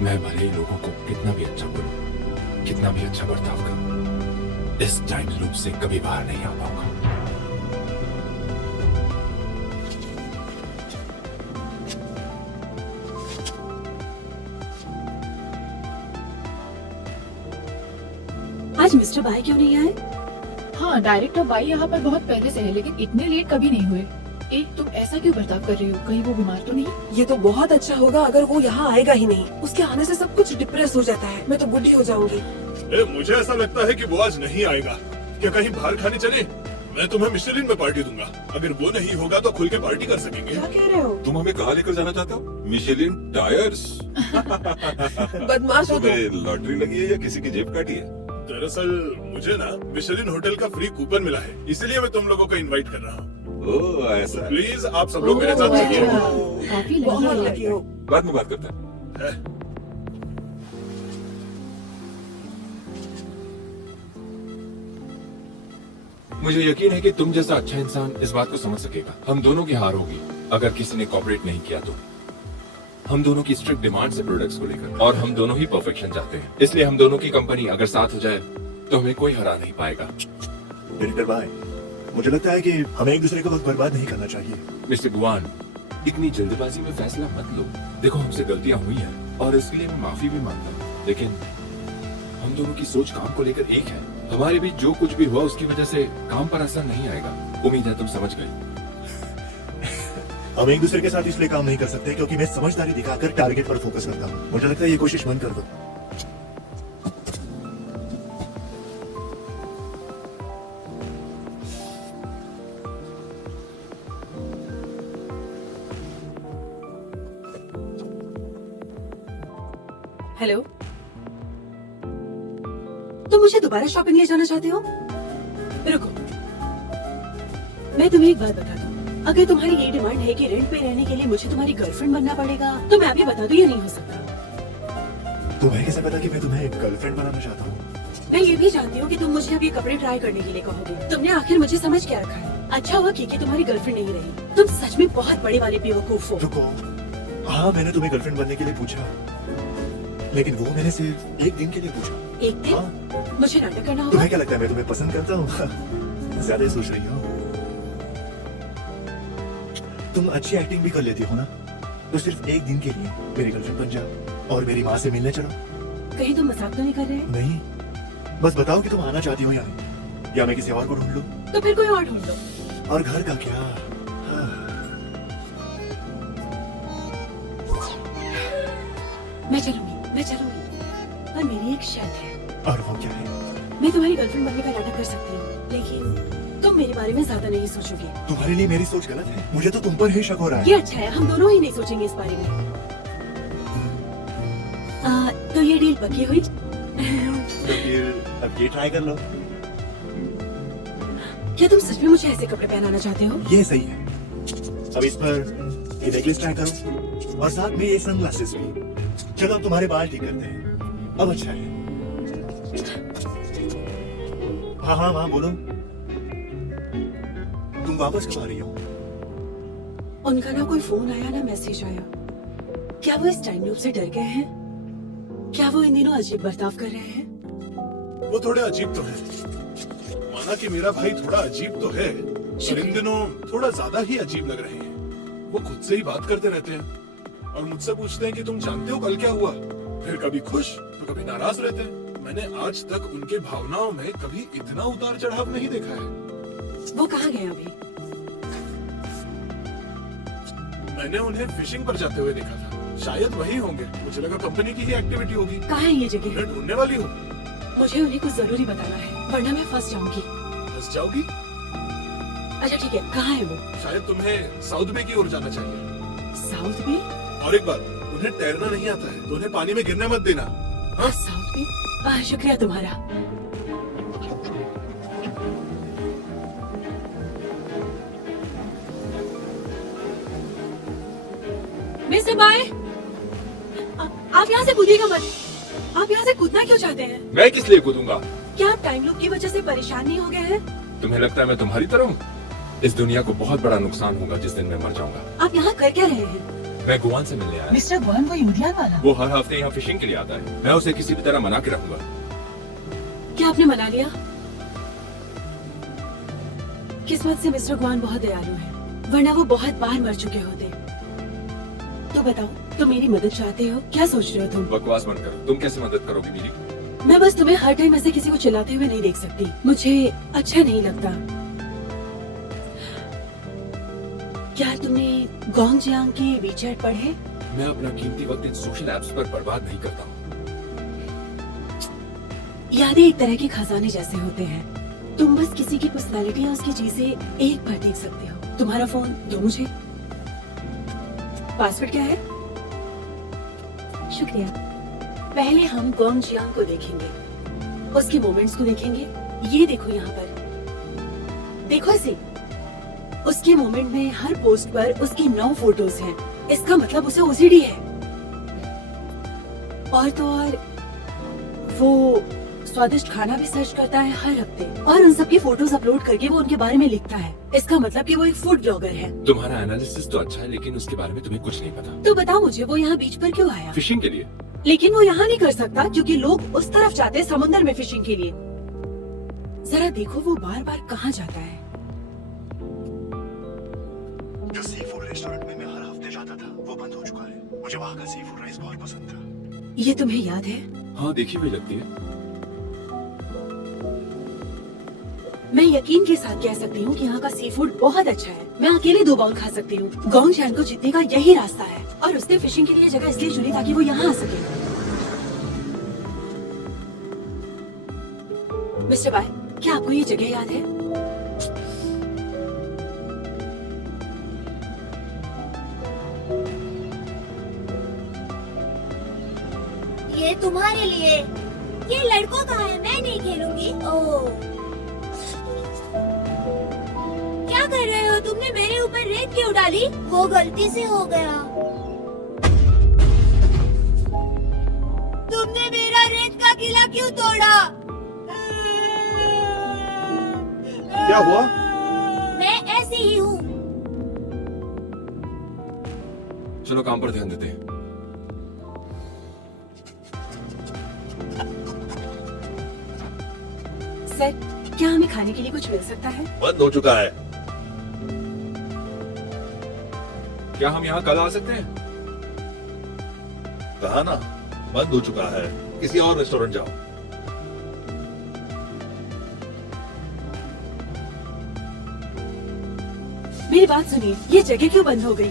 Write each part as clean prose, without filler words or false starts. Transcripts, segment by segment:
मैं भले ही लोगों को कितना भी अच्छा बोलूं, कितना भी अच्छा बर्ताव करूं, इस टाइम लूप से कभी बाहर नहीं आ पाऊंगा। आज मिस्टर बाई क्यों नहीं आए? हाँ, डायरेक्टर बाई यहाँ पर बहुत पहले से है, लेकिन इतने लेट कभी नहीं हुए। तुम ऐसा क्यों बर्ताव कर रही हो? कहीं वो बीमार तो नहीं? ये तो बहुत अच्छा होगा अगर वो यहाँ आएगा ही नहीं। उसके आने से सब कुछ डिप्रेस हो जाता है। मैं तो बुढ़ी हो जाऊंगी। मुझे ऐसा लगता है कि वो आज नहीं आएगा। क्या कहीं बाहर खाने चले? मैं तुम्हें मिशेलिन में पार्टी दूंगा। अगर वो नहीं होगा तो खुल के पार्टी कर सकेंगे। क्या कह रहे हो? तुम हमें कहाँ लेकर जाना चाहते हो? Michelin tyres. बदमाश हो तुम। तुम्हें लॉटरी लगी है या किसी की जेब काटी है? दरअसल मुझे ना मिशेलिन होटल का फ्री कूपन मिला है, इसलिए मैं तुम लोगों को इनवाइट कर रहा हूँ। ओह ऐसा। प्लीज आप सब लोग मेरे साथ चलिए। काफी बहुत लगी लकी है। हो। बाद में बात करते हैं। मुझे यकीन है कि तुम जैसा अच्छा इंसान इस बात को समझ सकेगा। हम दोनों की हार होगी अगर किसी ने कॉपरेट नहीं किया तो। हम दोनों की स्ट्रिक्ट डिमांड्स है प्रोडक्ट्स को लेकर, और हम दोनों ही परफेक्शन चाहते हैं। इसलिए हम दोनों की कंपनी अगर साथ हो जाए तो हमें कोई हरा नहीं पाएगा। डायरेक्टर भाई, मुझे लगता है कि हमें एक दूसरे का वक्त बर्बाद नहीं करना चाहिए। मिस्टर गुआन, इतनी जल्दबाजी में फैसला मत लो। देखो, हमसे गलतियां हुई हैं और इसके लिए मैं माफी भी मांगता हूँ, लेकिन हम दोनों की सोच काम को लेकर एक है। हमारे बीच जो कुछ भी हुआ उसकी वजह से काम पर असर नहीं आएगा। उम्मीद है तुम समझ गए। हम एक दूसरे के साथ इसलिए काम नहीं कर सकते क्योंकि मैं समझदारी दिखाकर टारगेट पर फोकस करता हूँ। मुझे लगता है ये कोशिश बंद कर दो। हेलो, तुम मुझे दोबारा शॉपिंग ले जाना चाहते हो? रुको, मैं तुम्हें एक बात बता दूं। अगर तुम्हारी ये डिमांड है कि रेंट पे रहने के लिए मुझे तुम्हारी गर्लफ्रेंड बनना पड़ेगा, तो मैं अभी बता दूं ये नहीं हो सकता। तुम्हें कैसे पता कि मैं तुम्हें एक गर्लफ्रेंड बनाना चाहता हूँ? मैं ये भी जानती हूँ कि तुम मुझे अब ये कपड़े ट्राई करने के लिए कहोगे। तुमने आखिर मुझे समझ क्या रखा है? अच्छा हुआ कि तुम्हारी गर्लफ्रेंड नहीं रही। तुम सच में बहुत बड़े वाले बेवकूफ हो। रुको, हाँ मैंने तुम्हें गर्लफ्रेंड बनने के लिए पूछा, लेकिन वो मैंने सिर्फ एक दिन के लिए पूछा। एक दिन? हाँ। मुझे नाटक करना होगा। तुम्हें क्या लगता है मैं तुम्हें पसंद करता हूँ? ज्यादा ही सोच रही हो। तुम अच्छी एक्टिंग भी कर लेती हो ना, तो सिर्फ एक दिन के लिए मेरी गर्लफ्रेंड बन जाओ और मेरी माँ से मिलने चलो। कहीं तुम मजाक तो नहीं कर रहे? नहीं, बस बताओ कि तुम आना चाहती हो या नहीं, या मैं किसी और को ढूंढ लूं। तो फिर कोई और ढूंढ लो। और घर का क्या? मैं चलूंगी, पर मेरी एक शर्त है। और वो क्या है? मैं तुम्हारी गर्लफ्रेंड बनने का नाटक कर सकती हूँ, लेकिन तुम मेरे बारे में ज्यादा नहीं सोचोगे। तुम्हारे लिए मेरी सोच गलत है। मुझे तो तुम पर ही शक हो रहा है। ये अच्छा है, हम दोनों ही नहीं सोचेंगे इस बारे में। तो ये डील पक्की हुई? तो फिर अब ये ट्राई कर लो। क्या तुम सच में मुझे ऐसे कपड़े पहनाना चाहते हो? ये सही है। अब इस पर ये नेकलेस ट्राई करो और साथ में ये सनग्लासेस भी। चलो अब तुम्हारे बाल ठीक करते हैं। अब अच्छा है। हाँ हाँ बोलो, तुम वापस कब आ रही हो? उनका ना कोई फोन आया ना मैसेज आया। क्या वो इस टाइम लूप से डर गए हैं? क्या वो इन दिनों अजीब बर्ताव कर रहे हैं? वो थोड़े अजीब तो है। माना कि मेरा भाई थोड़ा अजीब तो है, पर इन दिनों थोड़ा ज्यादा ही अजीब लग रहे हैं। वो खुद से ही बात करते रहते हैं और मुझसे पूछते हैं कि तुम जानते हो कल क्या हुआ। फिर कभी खुश तो कभी नाराज रहते हैं। मैंने आज तक उनके भावनाओं में कभी इतना उतार चढ़ाव नहीं देखा है। वो कहाँ गए अभी? मैंने उन्हें फिशिंग पर जाते हुए देखा था। शायद वही होंगे। मुझे लगा कंपनी की ही एक्टिविटी होगी। कहाँ है ये जगह? उन्हें ढूंढने वाली हो। मुझे उन्हें कुछ जरूरी बताना है, वरना मैं फंस जाऊंगी। फंस जाओगी? अच्छा ठीक है, कहाँ है वो? शायद तुम्हें साउथ बे की ओर जाना चाहिए। साउथ में? और एक बात, उन्हें तैरना नहीं आता है तो उन्हें पानी में गिरने मत देना। हाँ? साउथ में? शुक्रिया तुम्हारा। मिस्टर बाय, आप यहाँ से कूदिएगा मत। आप यहाँ से कूदना क्यों चाहते हैं? मैं किस लिए कूदूंगा? क्या आप टाइम लूप की वजह से परेशान नहीं हो गए हैं? तुम्हें लगता है मैं तुम्हारी तरह हूँ? इस दुनिया को बहुत बड़ा नुकसान होगा जिस दिन मैं मर जाऊंगा। आप यहाँ कर क्या रहे हैं? मैं गोवान से मिलने आया। मिस्टर गोवन, वो इंडियन वाला? वो हर हफ्ते यहाँ फिशिंग के लिए आता है। मैं उसे किसी भी तरह मना के रहूंगा। क्या आपने मना लिया? किस्मत से मिस्टर गोवन बहुत दयालु है, वरना वो बहुत बार मर चुके होते। तो बताओ, तुम मेरी मदद चाहते हो? क्या सोच रहे हो तुम? बकवास मत करो। तुम कैसे मदद करोगी मेरी? मैं बस तुम्हें हर टाइम ऐसे किसी को चिल्लाते हुए नहीं देख सकती। मुझे अच्छा नहीं लगता। क्या तुमने गोंग जियांग के वीचैट पढ़े? मैं अपना कीमती वक्त इन सोशल एप्स पर बर्बाद नहीं करता हूँ। यादें एक तरह के खजाने जैसे होते हैं। तुम बस किसी की पर्सनालिटी या उसकी चीजें एक बार देख सकते हो। तुम्हारा फोन दो मुझे। पासवर्ड क्या है? शुक्रिया। पहले हम गोंग जियांग को देखेंगे, उसके मोमेंट्स को देखेंगे। ये देखो यहाँ पर, देखो इसे। उसके मोमेंट में हर पोस्ट पर उसकी 9 फोटोज हैं। इसका मतलब उसे ओसीडी है। और तो और वो स्वादिष्ट खाना भी सर्च करता है हर हफ्ते, और उन सबकी फोटोज अपलोड करके वो उनके बारे में लिखता है। इसका मतलब कि वो एक फूड ब्लॉगर है। तुम्हारा एनालिसिस तो अच्छा है, लेकिन उसके बारे में तुम्हें कुछ नहीं पता। तो बताओ मुझे, वो यहाँ बीच पर क्यों आया? फिशिंग के लिए। लेकिन वो यहाँ नहीं कर सकता क्योंकि लोग उस तरफ जाते हैं समुद्र में फिशिंग के लिए। जरा देखो वो बार बार कहाँ जाता है। जो सी फूड रेस्टोरेंट में मैं हर हफ्ते जाता था वो बंद हो चुका है। मुझे वहाँ का सी फूड राइस बहुत पसंद था। ये तुम्हें याद है? हाँ, देखी हुई लगती है। मैं यकीन के साथ कह सकती हूँ कि यहाँ का सी फूड बहुत अच्छा है। मैं अकेले 2 बाउल खा सकती हूँ। गोंग जियांग को जीतने का यही रास्ता है, और उसने फिशिंग के लिए जगह इसलिए चुनी ताकि वो यहाँ आ सके। मिस्टर बाय, क्या आपको ये जगह याद है? ये तुम्हारे लिए। ये लड़कों का है, मैं नहीं खेलूंगी। ओह, क्या कर रहे हो? तुमने मेरे ऊपर रेत क्यों डाली? वो गलती से हो गया। तुमने मेरा रेत का किला क्यों तोड़ा? क्या हुआ? मैं ऐसी ही हूँ। चलो काम पर ध्यान देते हैं। सर, क्या हमें खाने के लिए कुछ मिल सकता है? बंद हो चुका है। क्या हम यहाँ कल आ सकते हैं? कहा ना, बंद हो चुका है। किसी और रेस्टोरेंट जाओ। मेरी बात सुनिए, ये जगह क्यों बंद हो गई?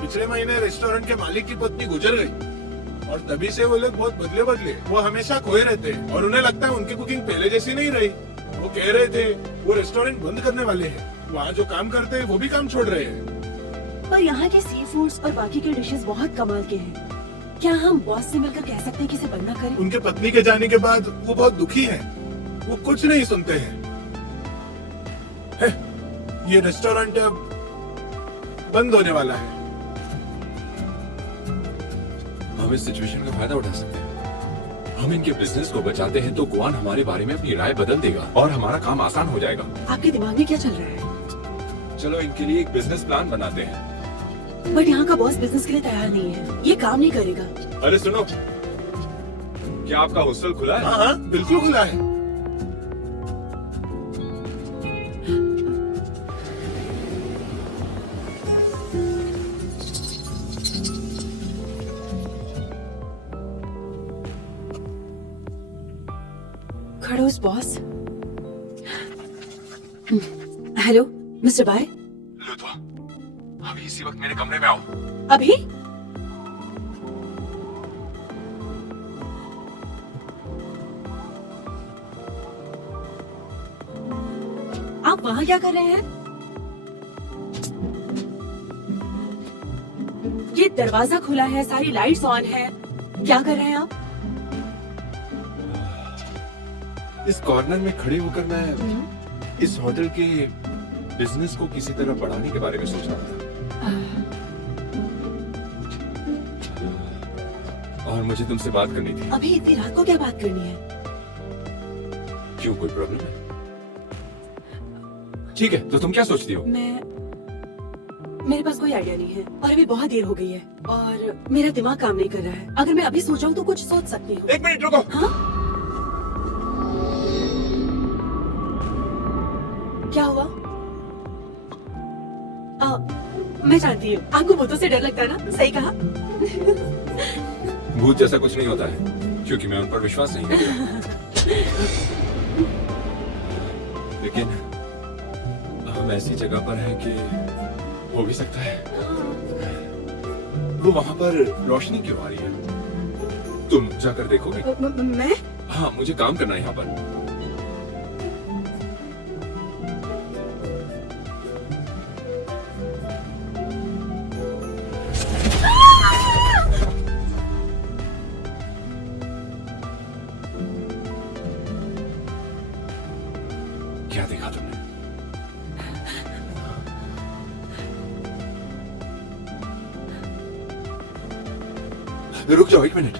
पिछले महीने रेस्टोरेंट के मालिक की पत्नी गुजर गई, और तभी से वो लोग बहुत बदले बदले। वो हमेशा खोए रहते हैं, और उन्हें लगता है उनकी कुकिंग पहले जैसी नहीं रही। वो कह रहे थे वो रेस्टोरेंट बंद करने वाले हैं। वहाँ जो काम करते हैं वो भी काम छोड़ रहे हैं। पर यहाँ के सी फूड्स और बाकी के डिशेस बहुत कमाल के हैं। क्या हम बॉस से मिलकर कह सकते हैं कि इसे बंद न करें? उनके पत्नी के जाने के बाद वो बहुत दुखी हैं। वो कुछ नहीं सुनते हैं। ये रेस्टोरेंट अब बंद होने वाला है। हम इस सिचुएशन का फायदा उठा सकते हैं। हम इनके बिजनेस को बचाते हैं तो गोवान हमारे बारे में अपनी राय बदल देगा और हमारा काम आसान हो जाएगा। आपके दिमाग में क्या चल रहा है? चलो इनके लिए एक बिजनेस प्लान बनाते हैं। बट यहाँ का बॉस बिजनेस के लिए तैयार नहीं है। ये काम नहीं करेगा। अरे सुनो, क्या आपका हॉस्टल खुला है? हाँ हाँ, बिल्कुल खुला है। खड़ोस बॉस। Hello mister bye. लुत्वा, अभी इसी वक्त मेरे कमरे में आओ। अभी? आप वहाँ क्या कर रहे हैं? ये दरवाजा खुला है, सारी लाइट्स ऑन है। क्या कर रहे हैं आप? इस कॉर्नर में खड़े होकर मैं इस होटल के बिजनेस को किसी तरह बढ़ाने के बारे में सोच रहा था और मुझे तुमसे बात करनी थी। अभी इतनी रात को क्या बात करनी है? क्यों, कोई प्रॉब्लम है? ठीक है, तो तुम क्या सोचती हो? मेरे पास कोई आइडिया नहीं है और अभी बहुत देर हो गई है और मेरा दिमाग काम नहीं कर रहा है। अगर मैं अभी सोचाऊं तो कुछ सोच सकती हूँ। एक मिनट रुको। हाँ? क्या हुआ? मैं जानती हूँ आपको भूतों से डर लगता है ना, सही कहा। भूत जैसा कुछ नहीं होता है क्योंकि मैं उन पर विश्वास नहीं करता। लेकिन हम ऐसी जगह पर हैं कि हो भी सकता है। वो वहां पर रोशनी क्यों आ रही है? तुम जाकर देखोगे? मैं? हाँ, मुझे काम करना है यहाँ पर। क्या देखा तुमने? रुक जाओ एक मिनट।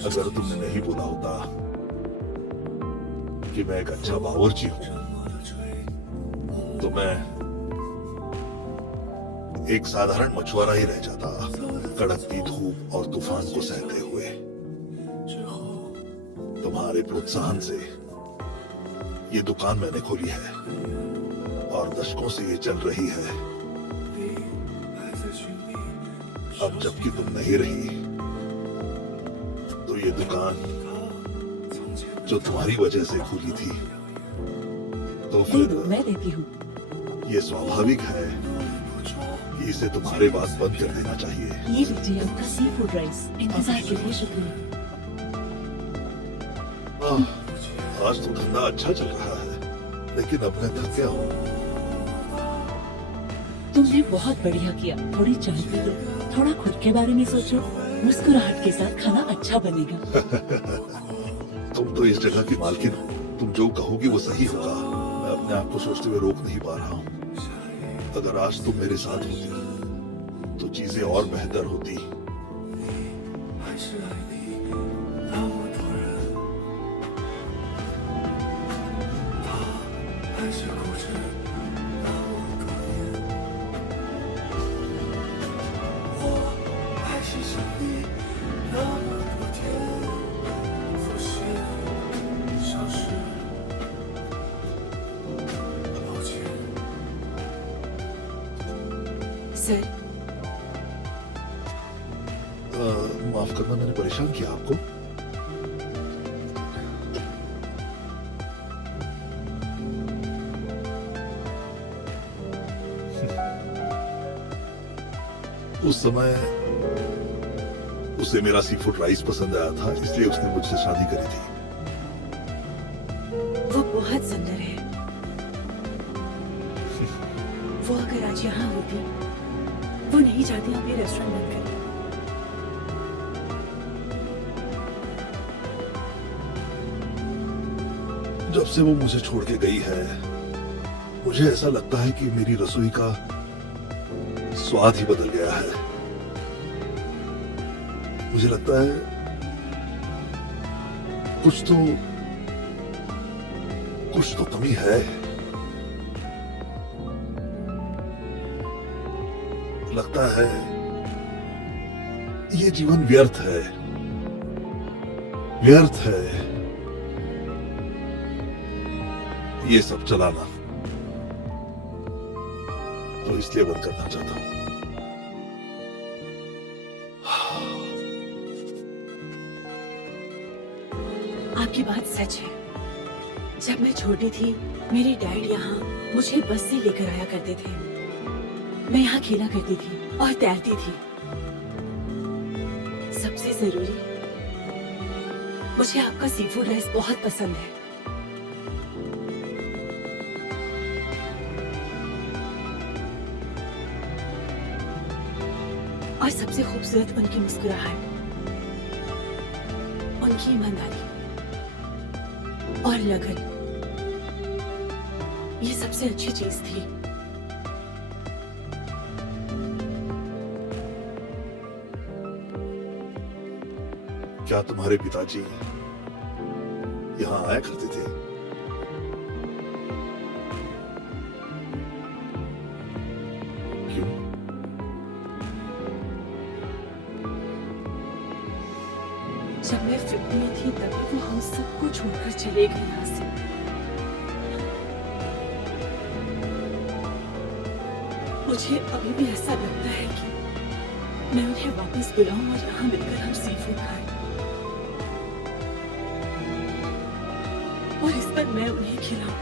अगर तुमने नहीं बोला होता कि मैं एक अच्छा बावर्ची हूं तो मैं एक साधारण मछुआरा ही रह जाता, कड़कती धूप और तूफान को सहते हुए। तुम्हारे प्रोत्साहन से ये दुकान मैंने खोली है और दशकों से ये चल रही है। अब जबकि तुम नहीं रही तो ये दुकान जो तुम्हारी वजह से खुली थी तो फिर मैं देती हूँ। ये स्वाभाविक है कि इसे तुम्हारे पास बंद कर देना चाहिए। ये लीजिए आपका सी फूड राइस। इंतजार के लिए शुक्रिया। आज तो धंधा अच्छा चल रहा है लेकिन अब मैं थक गया हूँ। तुमने बहुत बढ़िया किया। थोड़ी चाय पी लो, थोड़ा खुद के बारे में सोचो। मुस्कुराहट के साथ खाना अच्छा बनेगा। तुम तो इस जगह की मालकिन हो, तुम जो कहोगी वो सही होगा। मैं अपने आप को सोचते हुए रोक नहीं पा रहा हूँ। अगर आज तुम मेरे साथ होती तो चीजें और बेहतर होती। सर, माफ करना, मैंने परेशान किया आपको। उस समय उसे मेरा सी फूड राइस पसंद आया था, इसलिए उसने मुझसे शादी करी थी। वो बहुत सुंदर है। वो अगर आज यहाँ होती, वो नहीं चाहती आप ये रेस्टोरेंट बंद करें। जब से वो मुझे छोड़ के गई है मुझे ऐसा लगता है कि मेरी रसोई का स्वाद ही बदल गया है। मुझे लगता है कुछ तो कमी है। लगता है ये जीवन व्यर्थ है, व्यर्थ है ये सब चलाना। तो इसलिए बंद करना चाहता हूं। आपकी बात सच है। जब मैं छोटी थी मेरे डैड यहाँ मुझे बस से लेकर आया करते थे। मैं यहाँ खेला करती थी और तैरती थी। सबसे जरूरी, मुझे आपका सी फूड राइस बहुत पसंद है। और सबसे खूबसूरत उनकी मुस्कुराहट, उनकी ईमानदारी और लगन, ये सबसे अच्छी चीज थी। क्या तुम्हारे पिताजी यहाँ आया करते थे? क्यों? जब मैं फिल्म में थी तभी वो हम सबको छोड़कर चले गए यहाँ से। मुझे अभी भी ऐसा लगता है कि मैं उन्हें वापस बुलाऊं और यहाँ मिलकर हम सी फूड खाएं। और इस पर मैं उन्हें खिलाऊं।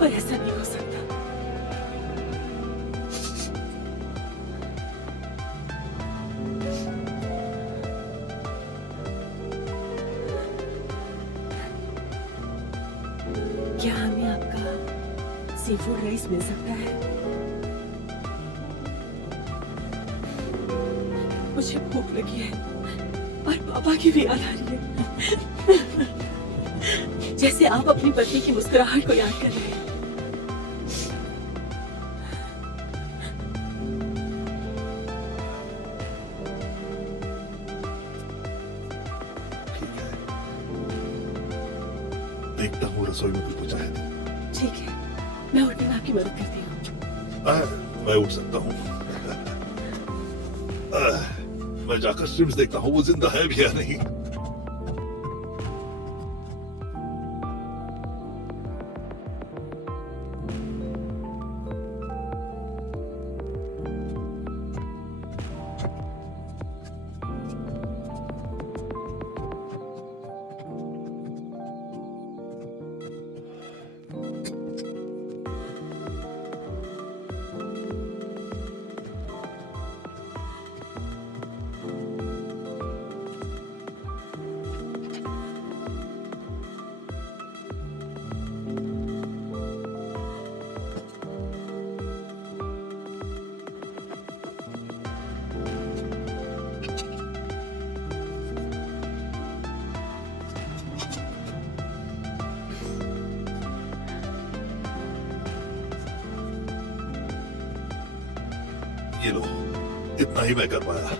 पर ऐसा नहीं हो सकता। क्या हमें आपका सी फूड राइस मिल सकता है? मुझे भूख लगी है और पापा की भी याद आ रही है। जैसे आप अपनी पत्नी की मुस्कुराहट को याद कर रहे हैं। ठीक है, देखता हूँ रसोई में कुछ बचा है तो। ठीक है, मैं उठने में आपकी मदद करती हूँ। मैं उठ सकता हूँ। मैं जाकर स्ट्रिम्स देखता हूँ वो जिंदा है भी या नहीं। ये लो, इतना ही मैं कर पाया।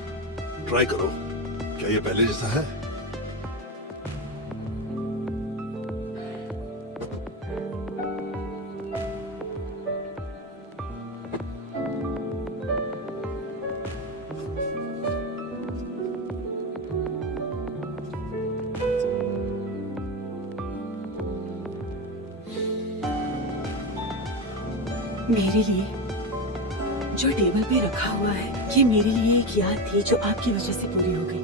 ट्राई करो, क्या ये पहले जैसा है? मेरे लिए जो टेबल पे रखा हुआ है, ये मेरे लिए एक याद थी जो आपकी वजह से पूरी हो गई।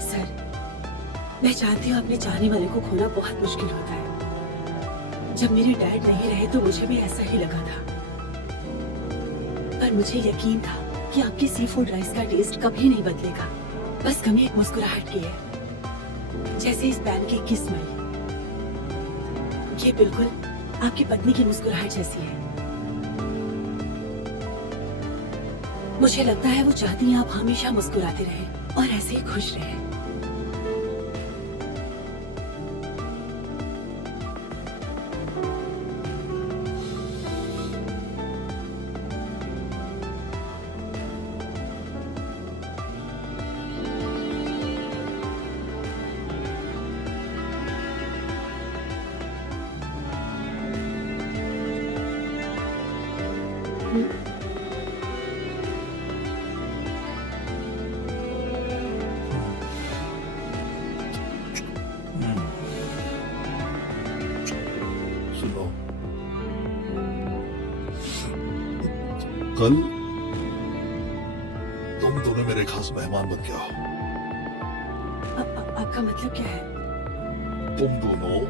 सर, मैं जानती हूँ अपने चाहने वाले को खोना बहुत मुश्किल होता है। जब मेरे डैड नहीं रहे तो मुझे भी ऐसा ही लगा था। पर मुझे यकीन था कि आपकी सी फूड राइस का टेस्ट कभी नहीं बदलेगा। बस कमी एक मुस्कुराहट की है, जैसे इस पैनकेक की स्मेल। ये बिल्कुल आपकी पत्नी की मुस्कुराहट जैसी है। मुझे लगता है वो चाहती हैं आप हमेशा मुस्कुराते रहें और ऐसे ही खुश रहें। सुनो, कल तुम दोनों मेरे खास मेहमान बन के आओ। आपका मतलब क्या है? तुम दोनों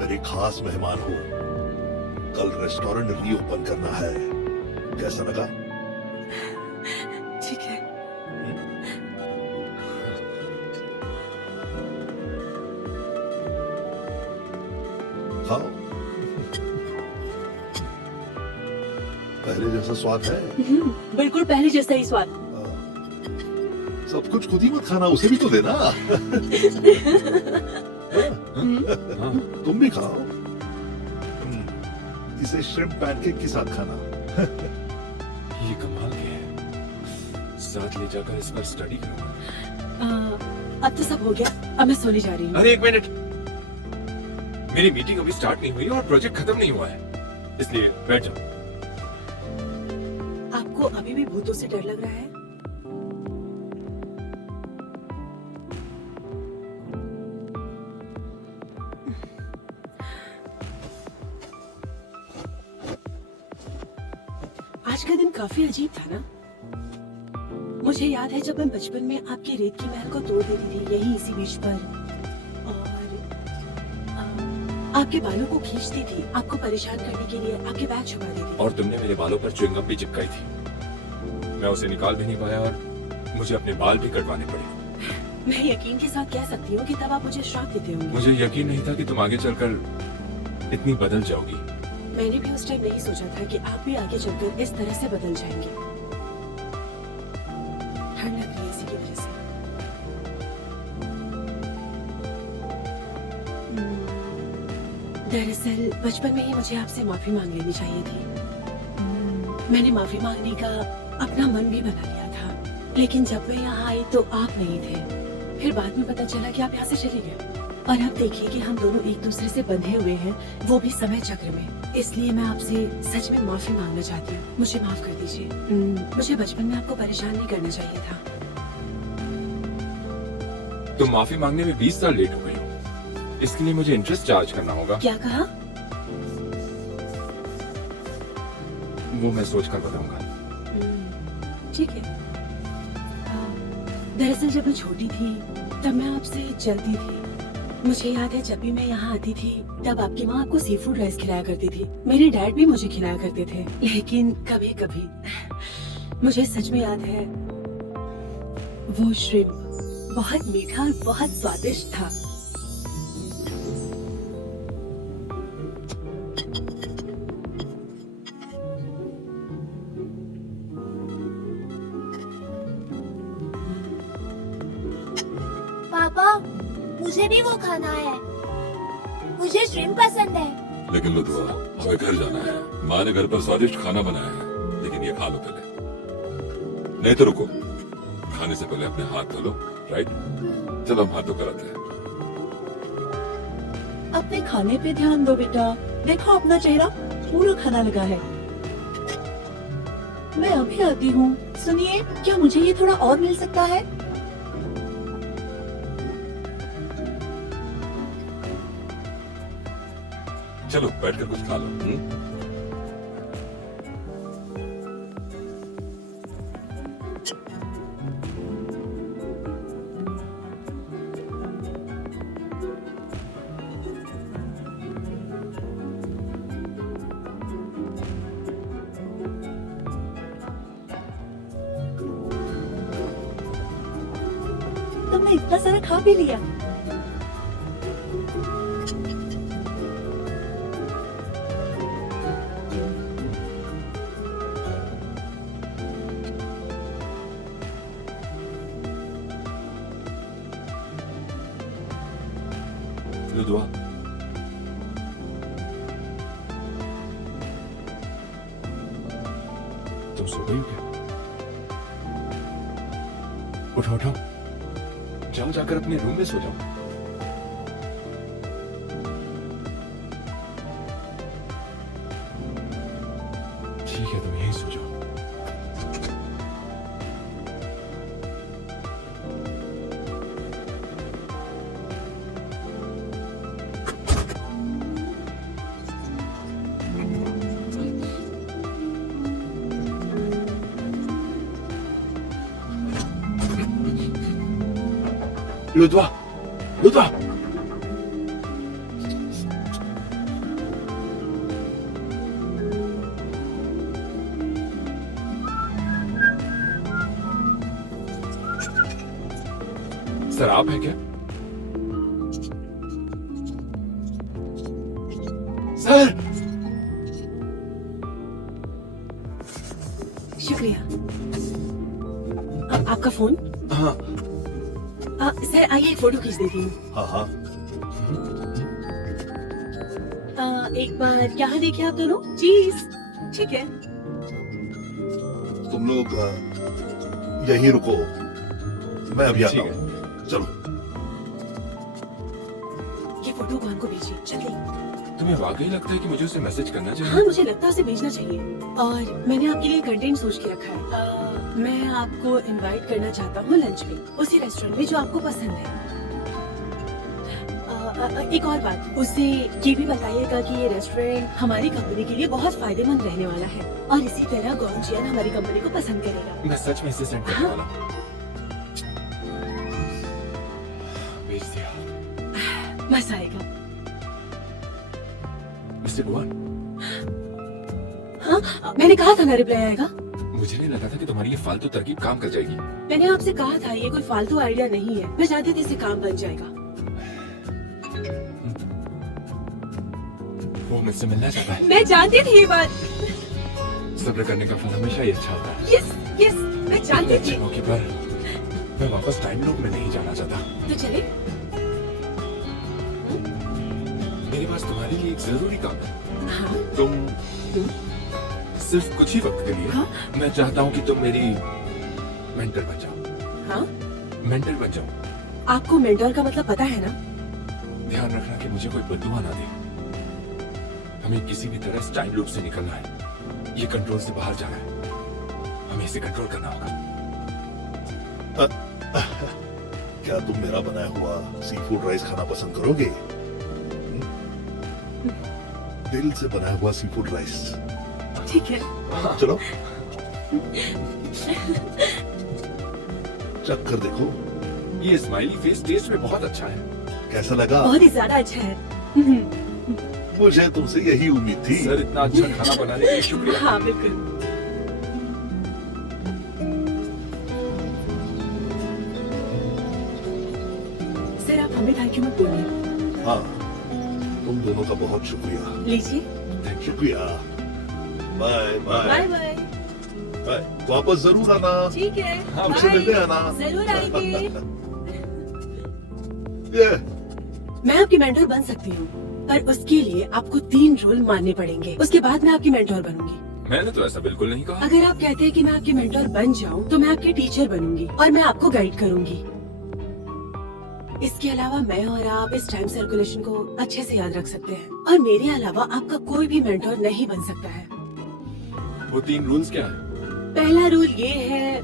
मेरे खास मेहमान हो। कल रेस्टोरेंट रीओपन करना है, कैसा लगा? ठीक है। खाओ। पहले जैसा स्वाद है। बिल्कुल पहले जैसा ही स्वाद। सब कुछ खुद ही मत खाना, उसे भी तो देना। हाँ, तुम भी खाओ। इसे श्रिम्प पैनकेक के साथ खाना। ये कमाल के है। साथ ले जाकर इस पर स्टडी करूंगा। अब तो सब हो गया, अब मैं सोने जा रही हूँ। अरे एक मिनट, मेरी मीटिंग अभी स्टार्ट नहीं हुई और प्रोजेक्ट खत्म नहीं हुआ है, इसलिए बैठ जाओ। आपको अभी भी भूतों से डर लग रहा है? आज का दिन काफी अजीब था ना? मुझे याद है जब मैं बचपन में आपकी रेत की महल को तोड़ देती थी, यही इसी बीच पर, और आपके बालों को खींचती थी, आपको परेशान करने के लिए आपके बैग छुपा देती थी। और तुमने मेरे बालों पर च्युइंगम भी चिपकाई थी। मैं उसे निकाल भी नहीं पाया और मुझे अपने बाल भी कटवाने पड़े। मैं यकीन के साथ कह सकती हूँ कि तब आप मुझे श्राप देते होंगे। मुझे यकीन नहीं था कि तुम आगे चलकर इतनी बदल जाओगी। मैंने भी उस टाइम नहीं सोचा था कि आप भी आगे चलकर इस तरह से बदल जाएंगे। ठंड लग रही है इसी की वजह से। दरअसल बचपन में ही मुझे आपसे माफी मांग लेनी चाहिए थी। मैंने माफी मांगने का अपना मन भी बना लिया था, लेकिन जब मैं यहाँ आई तो आप नहीं थे। फिर बाद में पता चला कि आप यहाँ से चले गए, और अब देखिए कि हम दोनों एक दूसरे से बंधे हुए हैं, वो भी समय चक्र में। इसलिए मैं आपसे सच में माफी मांगना चाहती हूँ। मुझे माफ कर दीजिए। मुझे बचपन में आपको परेशान नहीं करना चाहिए था। तुम माफी मांगने में 20 साल लेट हो गई हो, इसके लिए मुझे इंटरेस्ट चार्ज करना होगा। क्या कहा? वो मैं सोच कर बताऊंगा। ठीक है। दरअसल जब मैं छोटी थी तब मैं आपसे चलती थी। मुझे याद है जब भी मैं यहाँ आती थी तब आपकी माँ आपको सी फूड राइस खिलाया करती थी। मेरे डैड भी मुझे खिलाया करते थे, लेकिन कभी कभी मुझे सच में याद है वो श्रिम्प बहुत मीठा और बहुत स्वादिष्ट था। पापा, मुझे भी वो खाना है। मुझे श्रिम्प पसंद है। लेकिन लुधवा, हमें घर जाना है। माँ ने घर पर स्वादिष्ट खाना बनाया है, लेकिन ये खा लो पहले। नहीं तो रुको, खाने से पहले अपने हाथ धो लो, राइट? चलो हम हाथ धो कर आते हैं। अपने खाने पे ध्यान दो बेटा, देखो अपना चेहरा पूरा खाना लगा है। मैं अभी आती हूँ। सुनिए, क्या मुझे ये थोड़ा और मिल सकता है? चलो बैठकर कुछ खा लो। तुमने इतना सारा खा भी लिया। लुधवा, तुम सो गई हो क्या? उठो उठो, जाओ जाकर अपने रूम में सो जाओ। ठीक है, तुम यहीं सो जाओ। Le doigt. Le doigt. Sir आप हैं क्या? सर शुक्रिया। आपका फोन? हाँ सर आइए एक फोटो खींच देती हूँ। हाँ हाँ एक बार यहाँ देखिए आप दोनों। चीज ठीक है। तुम लोग यहीं रुको, मैं अभी आता ठीक है। हूँ। चलो। ये फोटो कौन को भेजिए जल्दी। तुम्हें वाकई लगता है कि मुझे उसे मैसेज करना हाँ चाहिए? मुझे लगता है उसे भेजना चाहिए। और मैंने आपके लिए कंटेंट सोच के रखा है। मैं आपको इनवाइट करना चाहता हूँ लंच पे, उसी रेस्टोरेंट में जो आपको पसंद है। एक और बात, उसे ये भी बताइएगा कि ये रेस्टोरेंट हमारी कंपनी के लिए बहुत फायदेमंद रहने वाला है और इसी तरह गॉन्जियन हमारी कंपनी को पसंद करेगा। मैं सच में इसे सेंड करने वाला हूँ। भेज दिया। मजा आएगा। मिस्टर गुआन, हाँ मैंने कहा था ना रिप्लाई आएगा। मुझे नहीं लगा था कि तुम्हारी ये फालतू तरकीब काम कर जाएगी। मैंने आपसे कहा था ये कोई फालतू आइडिया नहीं है। मैं जानती थी इससे काम बन जाएगा। वो मुझसे मिलना चाहता है। मैं जानती थी ये बात। सब्र करने का फल हमेशा ही अच्छा होता है। यस यस मैं जानती अच्छे थी। मौके पर मैं वापस टाइम लूप में नहीं जाना चाहता। तो चले। मेरे पास तुम्हारे लिए एक जरूरी काम है। हाँ तुम सिर्फ कुछ ही वक्त के लिए, हाँ? मैं चाहता हूँ कि तुम मेरी मेंटर बन जाओ। हाँ मेंटर बन जाओ। आपको मेंटर का मतलब पता है ना? ध्यान रखना कि मुझे कोई बददुआ ना दे। हमें किसी भी तरह इस टाइम लूप से निकलना है। ये कंट्रोल से बाहर जाना है। हमें इसे कंट्रोल करना होगा। क्या तुम मेरा बनाया हुआ सी फूड राइस खाना पसंद करोगे? दिल से बनाया हुआ सी फूड राइस। ठीक है। चलो चख कर देखो ये स्माइली फेस टेस्ट में बहुत अच्छा है। कैसा लगा। बहुत ही ज्यादा अच्छा है। मुझे तुमसे यही उम्मीद थी। सर इतना अच्छा खाना बनाने के लिए शुक्रिया। हाँ बिल्कुल। सर आप हमें थैंक यू मत बोलिए। हाँ तुम दोनों का बहुत शुक्रिया। लीजिए। शुक्रिया। Bye bye bye bye. Bye. वापस जरूर आना। ठीक है। मुझसे मिलने आना। जरूर आएंगे। ये मैं आपकी मेंटर बन सकती हूँ, पर उसके लिए आपको 3 रूल मानने पड़ेंगे। उसके बाद मैं आपकी मेंटर बनूंगी। मैंने तो ऐसा बिल्कुल नहीं कहा। अगर आप कहते हैं कि मैं आपकी मेंटर बन जाऊं, तो मैं आपकी टीचर बनूंगी और मैं आपको गाइड करूंगी। इसके अलावा मैं और आप इस टाइम सर्कुलेशन को अच्छे से याद रख सकते हैं और मेरे अलावा आपका कोई भी मेंटर नहीं बन सकता है। वो 3 रूल्स क्या है? पहला रूल ये है,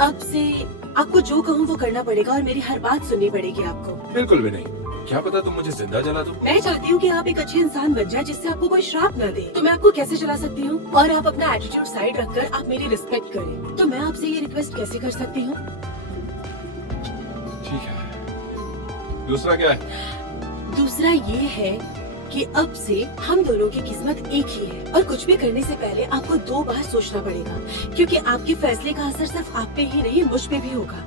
अब से आपको जो कहूँ वो करना पड़ेगा और मेरी हर बात सुननी पड़ेगी आपको। बिल्कुल भी नहीं। क्या पता तुम मुझे जिंदा जला दो। मैं चाहती हूँ कि आप एक अच्छे इंसान बन जाए जिससे आपको कोई श्राप न दे। तो मैं आपको कैसे चला सकती हूँ? और आप अपना एटीट्यूड साइड रखकर आप मेरी रिस्पेक्ट करें। तो मैं आपसे ये रिक्वेस्ट कैसे कर सकती हूँ? ठीक है। दूसरा क्या है? दूसरा ये है कि अब से हम दोनों की किस्मत एक ही है और कुछ भी करने से पहले आपको 2 बार सोचना पड़ेगा, क्योंकि आपके फैसले का असर सिर्फ आप पे ही नहीं मुझ पे भी होगा।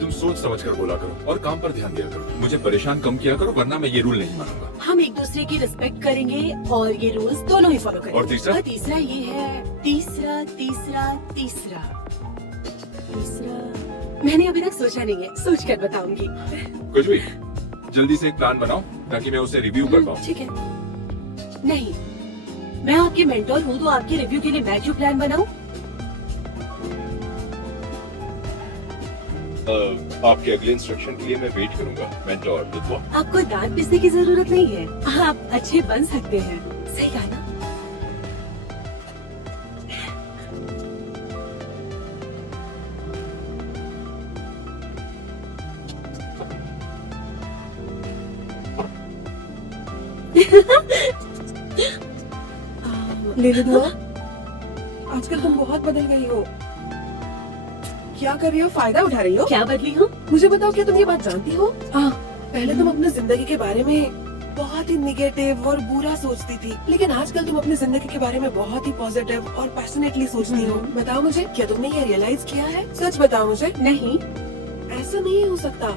तुम सोच समझ कर बोला करो और काम पर ध्यान दिया करो। मुझे परेशान कम किया करो, वरना मैं ये रूल नहीं मानूंगा। हम एक दूसरे की रिस्पेक्ट करेंगे और ये रूल्स दोनों ही फॉलो करेंगे। और तीसरा? तीसरा ये है, तीसरा तीसरा तीसरा तीसरा मैंने अभी तक सोचा नहीं है, सोच कर बताऊंगी। कुछ भी, जल्दी से एक प्लान बनाओ ताकि मैं उसे रिव्यू कर पाऊँ। ठीक है। नहीं, मैं आपकी मेंटर हूँ तो आपके रिव्यू के लिए मैं क्यों प्लान बनाऊं? आपके अगले इंस्ट्रक्शन के लिए मैं वेट करूंगा। मेंटर दुआ। आपको दांत पिसने की जरूरत नहीं है, आप अच्छे बन सकते हैं। सही कहा ना? ले लो दुआ। आजकल तुम बहुत बदल गई हो। क्या कर रही हो? फायदा उठा रही हो? क्या बदली हूँ? मुझे बताओ, क्या तुम ये बात जानती हो? पहले तुम अपनी जिंदगी के बारे में बहुत ही निगेटिव और बुरा सोचती थी, लेकिन आजकल तुम अपनी जिंदगी के बारे में बहुत ही पॉजिटिव और पैशनेटली सोचती हो। बताओ मुझे, क्या तुमने ये रियलाइज किया है? सच बताओ मुझे। नहीं, ऐसा नहीं हो सकता,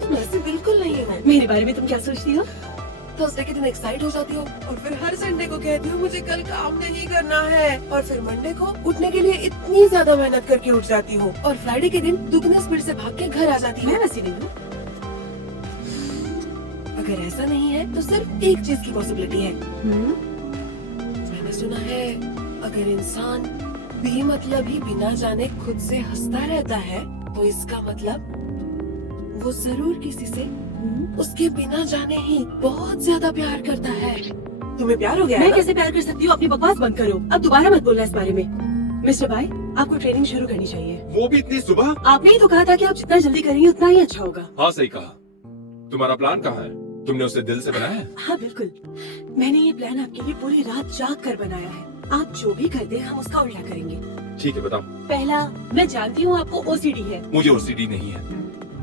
तुम ऐसे बिल्कुल नहीं हो। मेरे बारे में तुम क्या सोचती हो? थर्सडे के दिन एक्साइट हो जाती हो और फिर हर संडे को कहती हो मुझे कल काम नहीं करना है, और फिर मंडे को उठने के लिए इतनी ज्यादा मेहनत करके उठ जाती हो, और फ्राइडे के दिन दुगने स्पीड से भाग के घर आ जाती मैं हो। वैसी नहीं हूँ। अगर ऐसा नहीं है तो सिर्फ एक चीज की पॉसिबिलिटी है। मैंने सुना है अगर इंसान बेमतलब ही बिना जाने खुद से हंसता रहता है तो इसका मतलब वो जरूर किसी से उसके बिना जाने ही बहुत ज्यादा प्यार करता है। तुम्हें प्यार हो गया? मैं कैसे प्यार कर सकती हूँ? अपनी बकवास बंद करो। अब दोबारा मत बोलना इस बारे में। मिस्टर भाई, आपको ट्रेनिंग शुरू करनी चाहिए। वो भी इतनी सुबह? आपने ही तो कहा था कि आप जितना जल्दी करेंगे उतना ही अच्छा होगा। हाँ सही कहा। तुम्हारा प्लान कहाँ है? तुमने उसे दिल से बनाया है? हाँ बिल्कुल, मैंने ये प्लान आपके लिए पूरी रात जाग कर बनाया है। आप जो भी करते हैं हम उसका उल्टा करेंगे। ठीक है, बताओ। पहला, मैं जानती हूँ आपको ओसीडी है। मुझे ओसीडी नहीं है।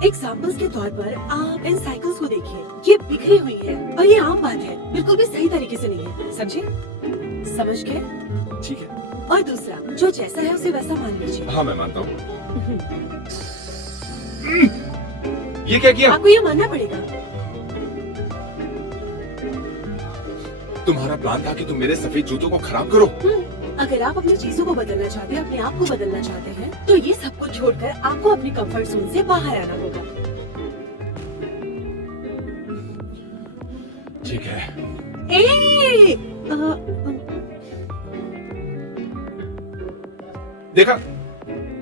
एग्जाम्पल्स के तौर पर आप इन साइकिल्स को देखिए, ये बिखरी हुई है और ये आम बात है, बिल्कुल भी सही तरीके से नहीं है। समझे? समझ गए? ठीक है। और दूसरा, जो जैसा है उसे वैसा मान लीजिए। हाँ मैं मानता हूँ। ये क्या किया? आपको ये मानना पड़ेगा। तुम्हारा प्लान था कि तुम मेरे सफेद जूतों को खराब करो। अगर आप अपनी चीजों को बदलना चाहते हैं, अपने आप को बदलना चाहते हैं, तो ये सब कुछ छोड़कर आपको अपनी कंफर्ट जोन से बाहर आना होगा। ठीक है। देखा,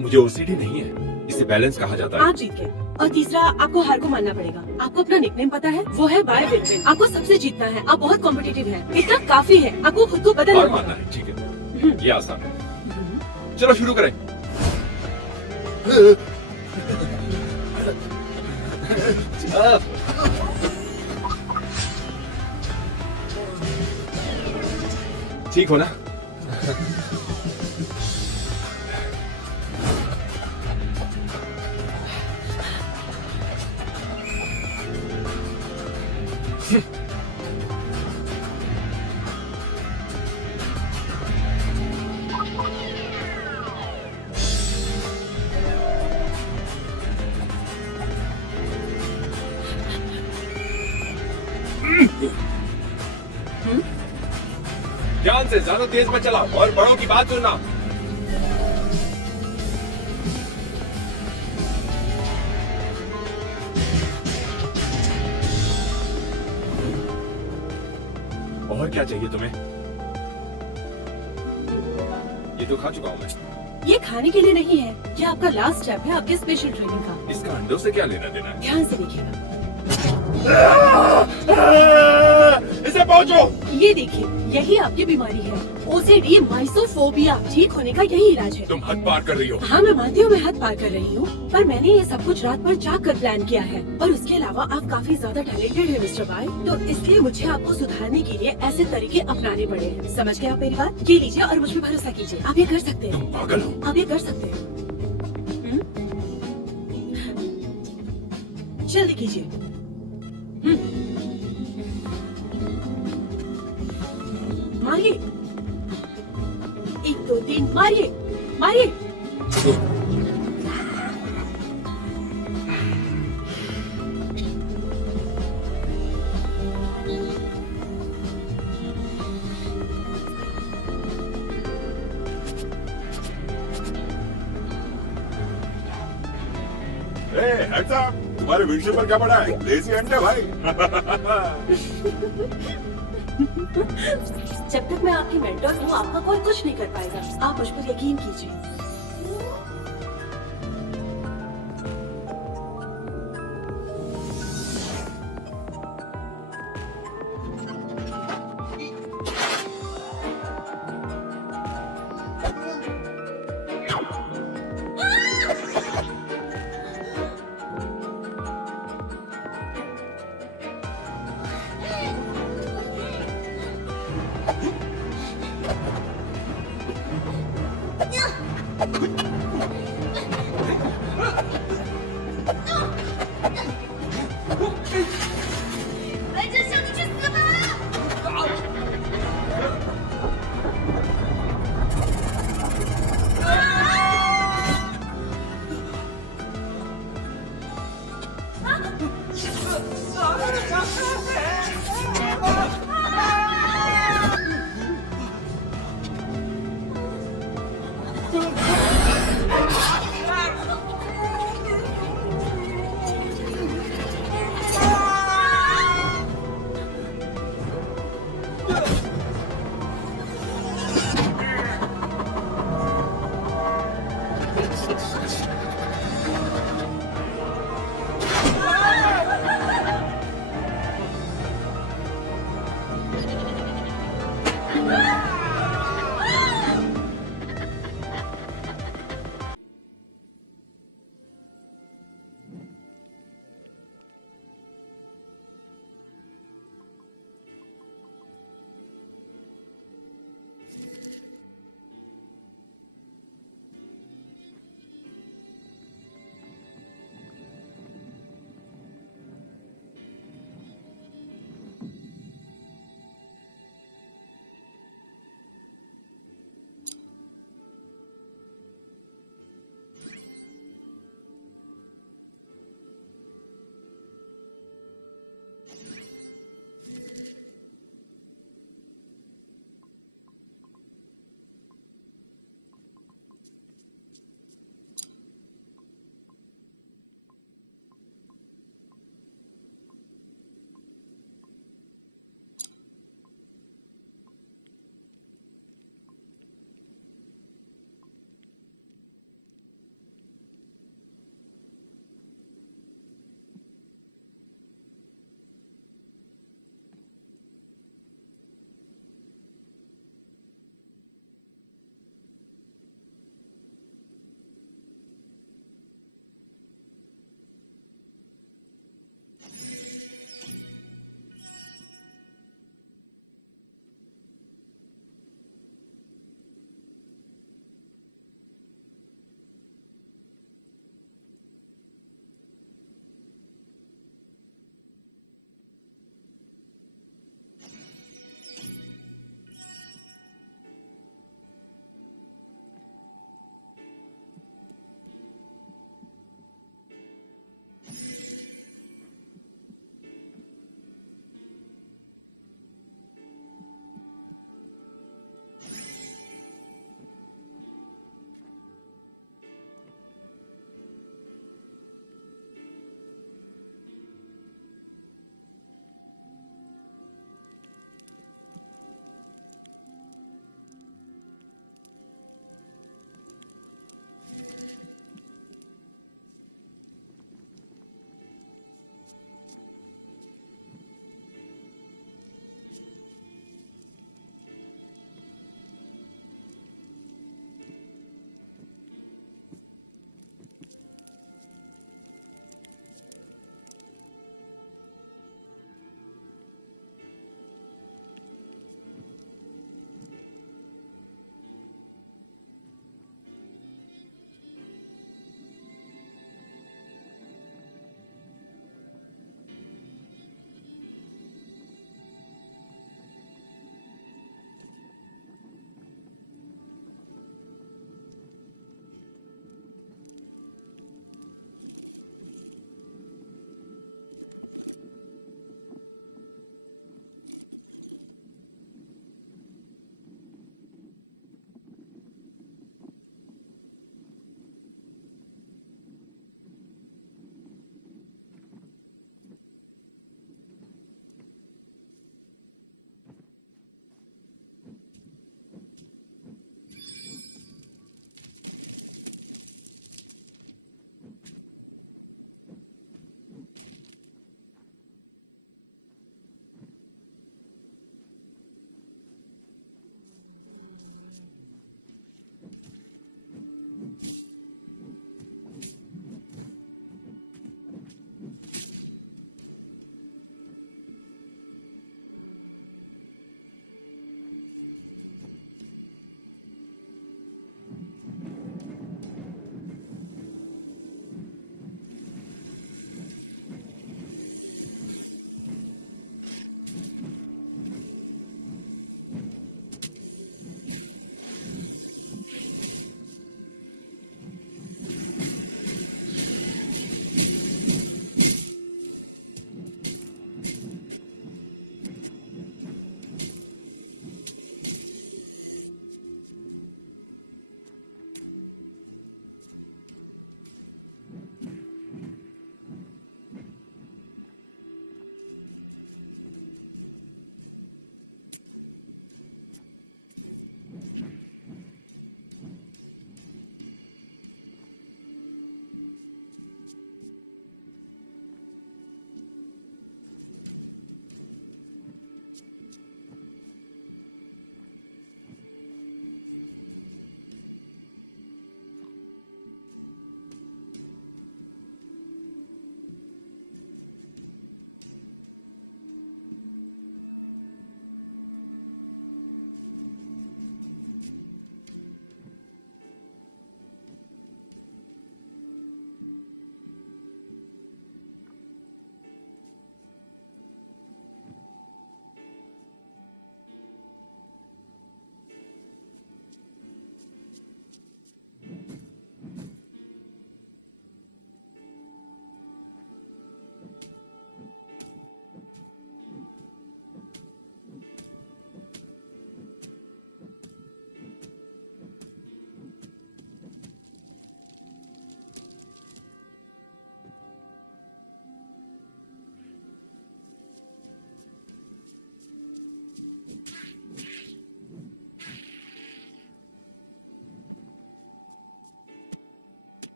मुझे ओसीडी नहीं है, इसे बैलेंस कहा जाता है। आप जीत गए। और तीसरा, आपको हार को मानना पड़ेगा। आपको अपना निकनेम पता है? वो है बाय विन विन। आपको सबसे जीतना है। आप बहुत कॉम्पिटिटिव हैं। इतना काफी है। आपको खुद को बदलना हार मानना है, ठीक है। ये आसान है। चलो शुरू करें। ठीक हो ना? ध्यान से, ज्यादा तेज मत चला और बड़ों की बात सुनना। और क्या चाहिए तुम्हें? ये तो खा चुका हूँ मैं। ये खाने के लिए नहीं है, ये आपका लास्ट स्टेप है आपके स्पेशल ट्रेनिंग का। इसका अंडों से क्या लेना देना है? ध्यान से देखिएगा। इसे पहुंचो। ये देखिए, यही आपकी बीमारी है, ओसीडी माइसोफोबिया। ठीक होने का यही इलाज है। तुम हद पार कर रही हो। हाँ मैं मानती हूँ मैं हद पार कर रही हूँ, पर मैंने ये सब कुछ रात भर जाग कर प्लान किया है। और उसके अलावा आप काफी ज्यादा टैलेंटेड है मिस्टर भाई, तो इसलिए मुझे आपको सुधारने के लिए ऐसे तरीके अपनाने पड़े हैं। समझ गए आप मेरी बात? ये लीजिए और मुझ पर भरोसा कीजिए। आप ये कर सकते तुम हैं। पागल हो। आप ये कर सकते हैं। जल्दी कीजिए। मारिए। 1 2 3 मारिए, मारिए। हेड्स अप, तुम्हारे विंडशील्ड पर क्या पड़ा है? लेजी एंड है भाई। जब तक मैं आपकी मेंटर हूँ, आपका कोई कुछ नहीं कर पाएगा। आप मुझ पर यकीन कीजिए। Yeah.